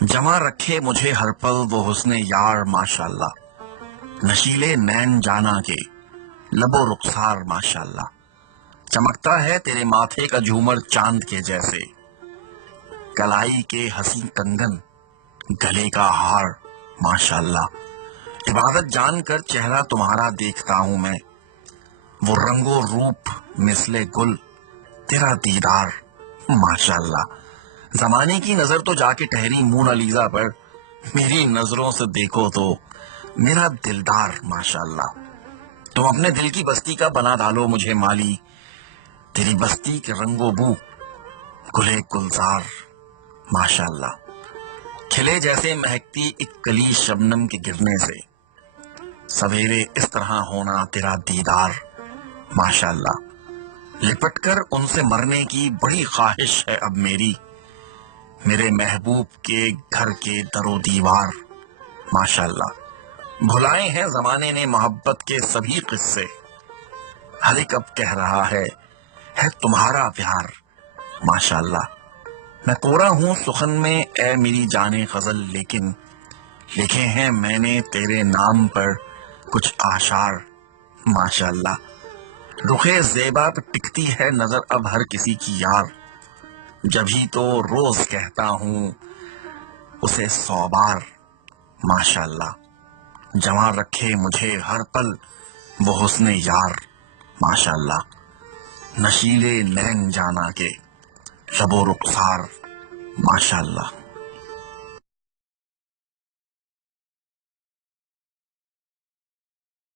جمع رکھے مجھے ہر پل وہ حسن یار ماشاءاللہ، نشیلے نین جانا کے لب و رخسار ماشاءاللہ، چمکتا ہے تیرے ماتھے کا جھومر چاند کے جیسے، کلائی کے حسین کنگن گلے کا ہار ماشاءاللہ، عبادت جان کر چہرہ تمہارا دیکھتا ہوں میں، وہ رنگ و روپ مثل گل تیرا دیدار ماشاءاللہ، زمانے کی نظر تو جا کے ٹھہری مونا لیزا پر، میری نظروں سے دیکھو تو میرا دلدار ماشاءاللہ، تم اپنے دل کی بستی کا بنا ڈالو مجھے مالی، تیری بستی کے رنگ و بو گلے گلزار ماشاءاللہ، کھلے جیسے مہکتی ایک کلی شبنم کے گرنے سے، سویرے اس طرح ہونا تیرا دیدار ماشاءاللہ، لپٹ کر ان سے مرنے کی بڑی خواہش ہے اب میری، میرے محبوب کے گھر کے در و دیوار ماشاءاللہ، بھلائے ہیں زمانے نے محبت کے سبھی قصے، ہر ایک اب کہہ رہا ہے تمہارا پیار ماشاءاللہ، میں کورا ہوں سخن میں اے میری جانے غزل، لیکن لکھے ہیں میں نے تیرے نام پر کچھ آشار ماشاءاللہ، رخے زیبا پہ ٹکتی ہے نظر اب ہر کسی کی یار، جبھی تو روز کہتا ہوں اسے 100 بار ماشاءاللہ، جمع رکھے مجھے ہر پل وہ حسن یار ماشاءاللہ، نشیلے نین جانا کے لب و رخسار ماشاءاللہ۔